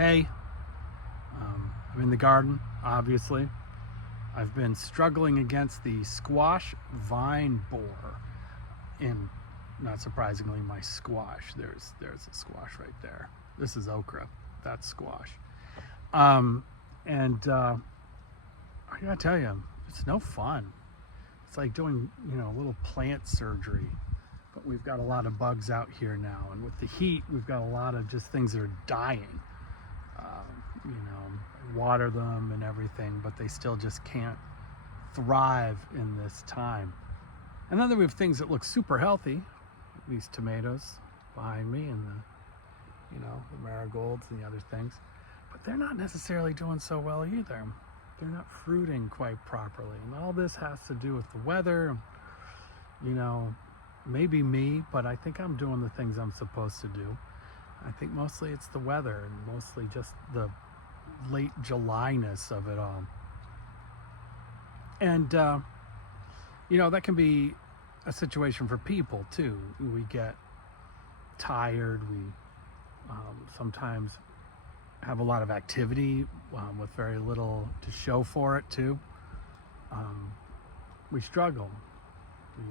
Hey, I'm in the garden, obviously. I've been struggling against the squash vine borer in, not surprisingly, my squash. There's a squash right there. This is okra. That's squash. And I gotta tell you, it's no fun. It's like doing, a little plant surgery. But we've got a lot of bugs out here now, and with the heat, we've got a lot of just things that are dying. Water them and everything, but they still just can't thrive in this time. And then we have things that look super healthy. These tomatoes behind me, and the marigolds and the other things, but they're not necessarily doing so well either. They're not fruiting quite properly, and all this has to do with the weather. Maybe me, but I think I'm doing the things I'm supposed to do. I think mostly it's the weather, and mostly just the late July-ness of it all. And that can be a situation for people too. We get tired. We sometimes have a lot of activity with very little to show for it too. We struggle. We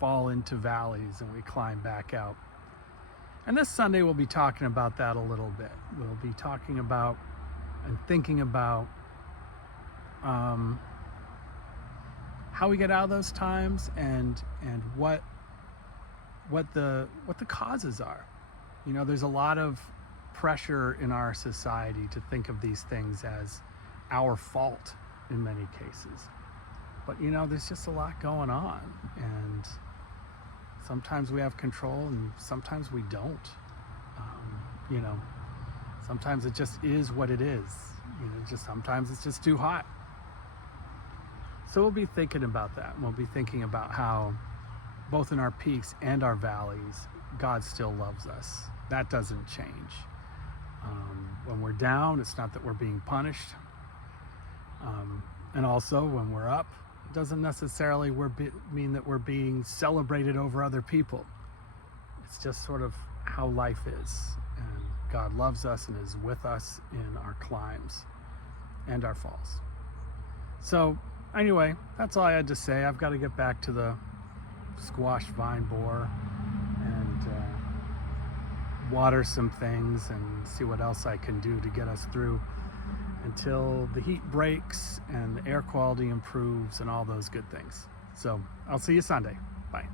fall into valleys and we climb back out. And this Sunday we'll be talking about that a little bit. We'll be talking about and thinking about how we get out of those times and what the causes are. There's a lot of pressure in our society to think of these things as our fault in many cases. But there's just a lot going on, and sometimes we have control and sometimes we don't. Sometimes it just is what it is. Sometimes it's just too hot. So we'll be thinking about that. We'll be thinking about how both in our peaks and our valleys, God still loves us. That doesn't change. When we're down, it's not that we're being punished. And also when we're up, it doesn't necessarily mean that we're being celebrated over other people. It's just sort of how life is. And God loves us and is with us in our climbs and our falls. So anyway, that's all I had to say. I've got to get back to the squash vine borer and water some things and see what else I can do to get us through until the heat breaks and the air quality improves and all those good things. So I'll see you Sunday. Bye.